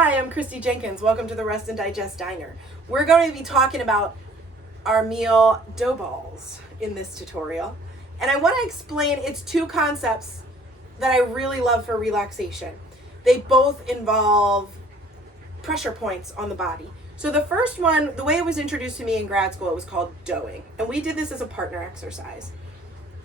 Hi, I'm Christy Jenkins. Welcome to the Rest and Digest Diner. We're going to be talking about our meal dough balls in this tutorial. And I want to explain it's two concepts that I really love for relaxation. They both involve pressure points on the body. So the first one, the way it was introduced to me in grad school, it was called doughing. And we did this as a partner exercise.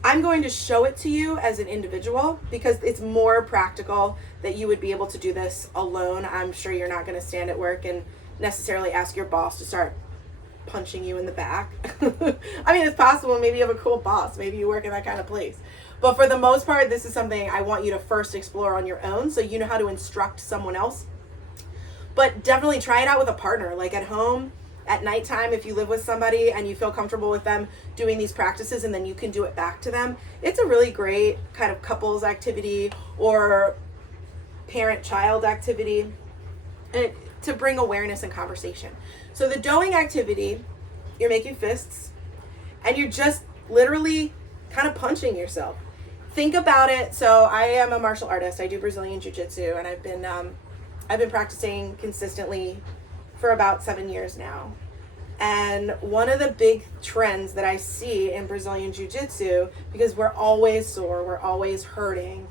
I'm going to show it to you as an individual because it's more practical that you would be able to do this alone. I'm sure you're not going to stand at work and necessarily ask your boss to start punching you in the back. I mean, it's possible. Maybe you have a cool boss. Maybe you work in that kind of place. But for the most part, this is something I want you to first explore on your own so you know how to instruct someone else. But definitely try it out with a partner, like at home. At nighttime, if you live with somebody and you feel comfortable with them doing these practices and then you can do it back to them, it's a really great kind of couples activity or parent-child activity to bring awareness and conversation. So the doughing activity, you're making fists and you're just literally kind of punching yourself. Think about it. So I am a martial artist. I do Brazilian Jiu-Jitsu and I've been practicing consistently for about 7 years now. And one of the big trends that I see in Brazilian Jiu-Jitsu, because we're always sore, we're always hurting,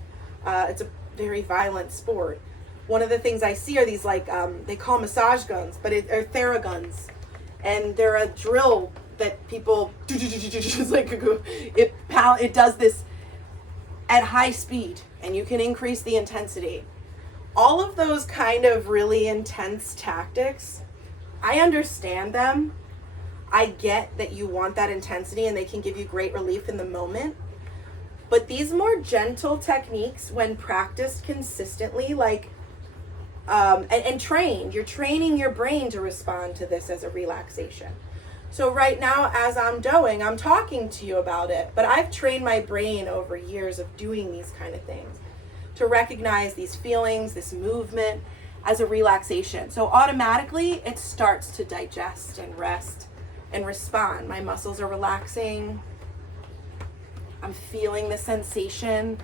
it's a very violent sport. One of the things I see are these they call massage guns, but they're Theraguns. And they're a drill that people, it's like it does this at high speed and you can increase the intensity. All of those kind of really intense tactics, I understand them. I get that you want that intensity and they can give you great relief in the moment. But these more gentle techniques, when practiced consistently, and trained, you're training your brain to respond to this as a relaxation. So right now, as I'm doughing, I'm talking to you about it, but I've trained my brain over years of doing these kind of things to recognize these feelings, this movement as a relaxation. So automatically it starts to digest and rest and respond. My muscles are relaxing. I'm feeling the sensation.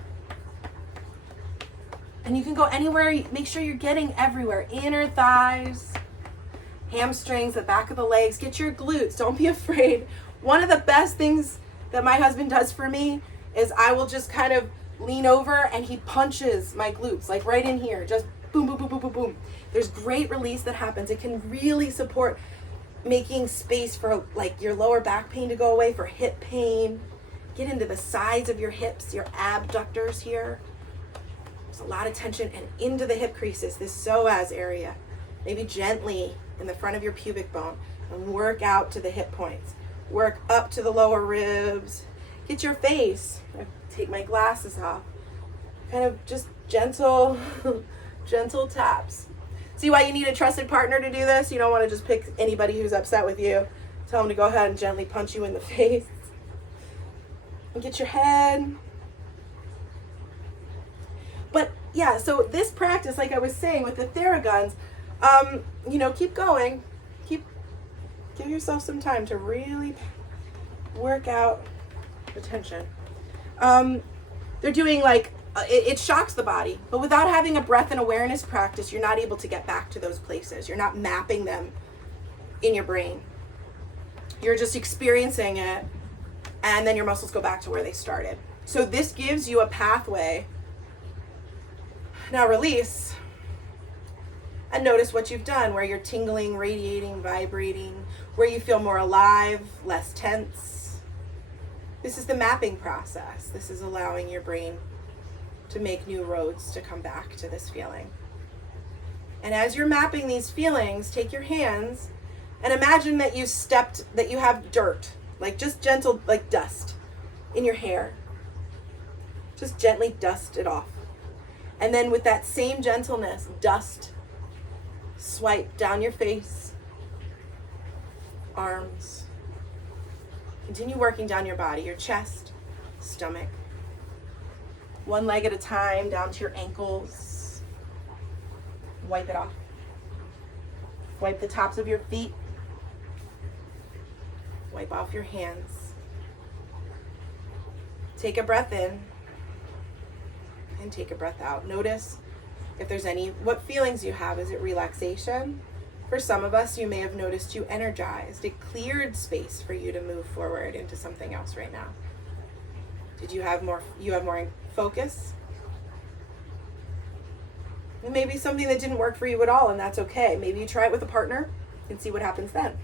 And you can go anywhere. Make sure you're getting everywhere. Inner thighs, hamstrings, the back of the legs. Get your glutes. Don't be afraid. One of the best things that my husband does for me is I will just kind of lean over and he punches my glutes, like right in here, just boom, boom, boom, boom, boom, boom. There's great release that happens. It can really support making space for like your lower back pain to go away, for hip pain. Get into the sides of your hips, your abductors here. There's a lot of tension and into the hip creases, this psoas area. Maybe gently in the front of your pubic bone and work out to the hip points. Work up to the lower ribs. Get your face. Take my glasses off. Kind of just gentle taps. See why you need a trusted partner to do this? You don't want to just pick anybody who's upset with you. Tell them to go ahead and gently punch you in the face. And get your head. But yeah, so this practice, like I was saying with the Theraguns, keep going. Give yourself some time to really work out the tension. They're doing it shocks the body, but without having a breath and awareness practice, you're not able to get back to those places. You're not mapping them in your brain. You're just experiencing it, and then your muscles go back to where they started. So this gives you a pathway. Now release, and notice what you've done, where you're tingling, radiating, vibrating, where you feel more alive, less tense. This is the mapping process. This is allowing your brain to make new roads to come back to this feeling. And as you're mapping these feelings, take your hands and imagine that you have dirt, like just gentle, like dust in your hair. Just gently dust it off. And then with that same gentleness, dust, swipe down your face, arms. Continue working down your body, your chest, stomach. One leg at a time, down to your ankles. Wipe it off. Wipe the tops of your feet. Wipe off your hands. Take a breath in and take a breath out. Notice If there's what feelings you have. Is it relaxation? For some of us, you may have noticed you energized. It cleared space for you to move forward into something else right now. Did you have more focus? It may be something that didn't work for you at all, and that's okay. Maybe you try it with a partner and see what happens then.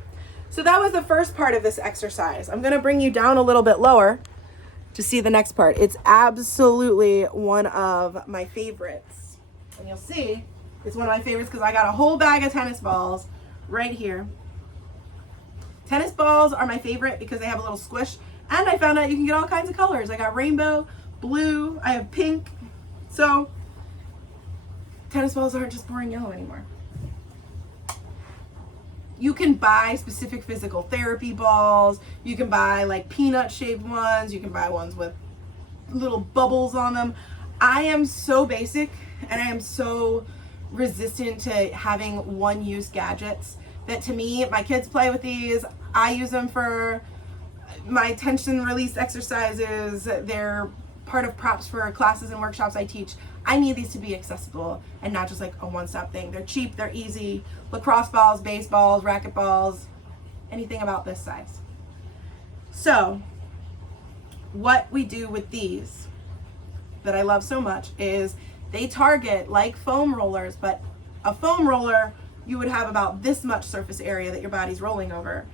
So that was the first part of this exercise. I'm going to bring you down a little bit lower to see the next part. It's absolutely one of my favorites. And you'll see it's one of my favorites because I got a whole bag of tennis balls right here. Tennis balls are my favorite because they have a little squish. And I found out you can get all kinds of colors. I got rainbow, blue, I have pink. So tennis balls aren't just boring yellow anymore. You can buy specific physical therapy balls. You can buy like peanut shaped ones. You can buy ones with little bubbles on them. I am so basic and I am so resistant to having one-use gadgets that, to me, my kids play with these. I use them for my tension release exercises. They're part of props for classes and workshops I teach. I need these to be accessible and not just like a one-stop thing. They're cheap, they're easy. Lacrosse balls, baseballs, racket balls, anything about this size. So what we do with these that I love so much is they target like foam rollers, but a foam roller, you would have about this much surface area that your body's rolling over.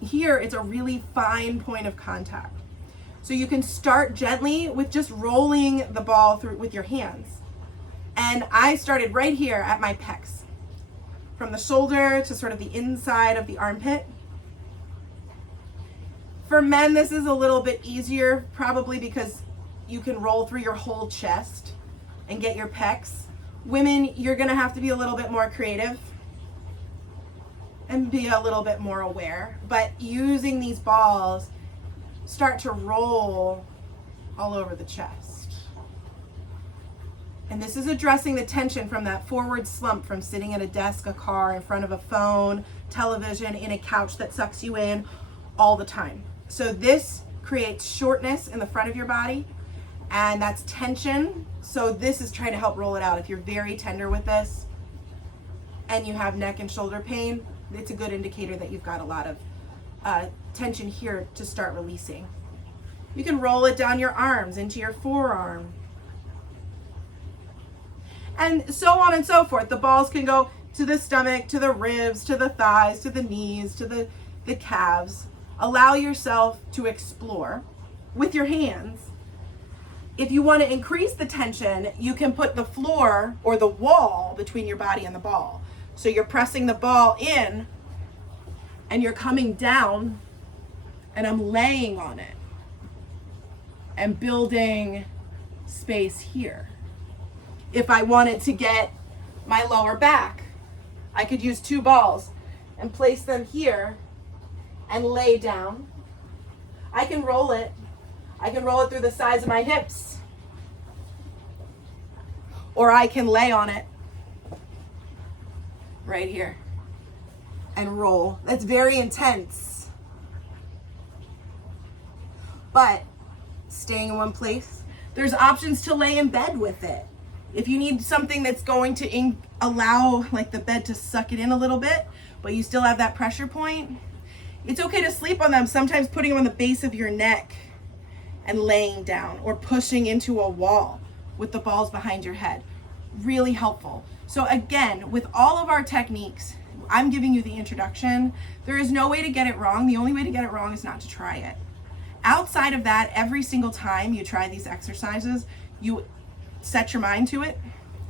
Here, it's a really fine point of contact. So you can start gently with just rolling the ball through with your hands. And I started right here at my pecs, from the shoulder to sort of the inside of the armpit. For men, this is a little bit easier, probably because you can roll through your whole chest and get your pecs. Women, you're gonna have to be a little bit more creative and be a little bit more aware. But using these balls, start to roll all over the chest. And this is addressing the tension from that forward slump from sitting at a desk, a car, in front of a phone, television, in a couch that sucks you in all the time. So this creates shortness in the front of your body, and that's tension. So this is trying to help roll it out. If you're very tender with this and you have neck and shoulder pain, it's a good indicator that you've got a lot of tension here to start releasing. You can roll it down your arms into your forearm, and so on and so forth. The balls can go to the stomach, to the ribs, to the thighs, to the knees, to the calves. Allow yourself to explore with your hands. If you want to increase the tension, you can put the floor or the wall between your body and the ball. So you're pressing the ball in and you're coming down, and I'm laying on it and building space here. If I wanted to get my lower back, I could use two balls and place them here and lay down. I can roll it. I can roll it through the sides of my hips, or I can lay on it right here and roll. That's very intense, but staying in one place. There's options to lay in bed with it. If you need something that's going to allow like the bed to suck it in a little bit, but you still have that pressure point, it's okay to sleep on them. Sometimes putting them on the base of your neck and laying down, or pushing into a wall with the balls behind your head. Really helpful. So again, with all of our techniques, I'm giving you the introduction. There is no way to get it wrong. The only way to get it wrong is not to try it. Outside of that, every single time you try these exercises, you set your mind to it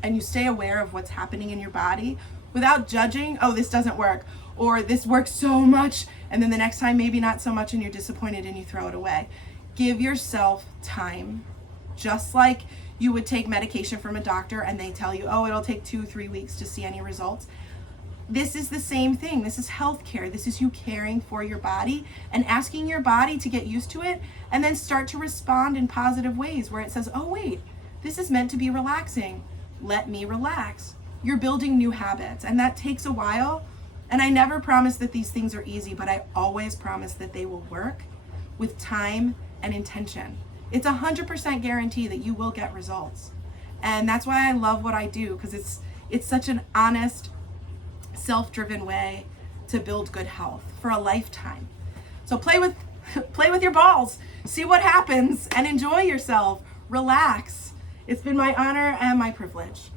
and you stay aware of what's happening in your body without judging, oh, this doesn't work, or this works so much, and then the next time maybe not so much and you're disappointed and you throw it away. Give yourself time, just like you would take medication from a doctor and they tell you, oh, it'll take 2-3 weeks to see any results. This is the same thing. This is healthcare. This is you caring for your body and asking your body to get used to it, and then start to respond in positive ways where it says, oh, wait, this is meant to be relaxing. Let me relax. You're building new habits, and that takes a while. And I never promise that these things are easy, but I always promise that they will work with time and intention. It's 100% guarantee that you will get results. And that's why I love what I do, because it's such an honest, self-driven way to build good health for a lifetime. So play with your balls, see what happens, and enjoy yourself. Relax. It's been my honor and my privilege.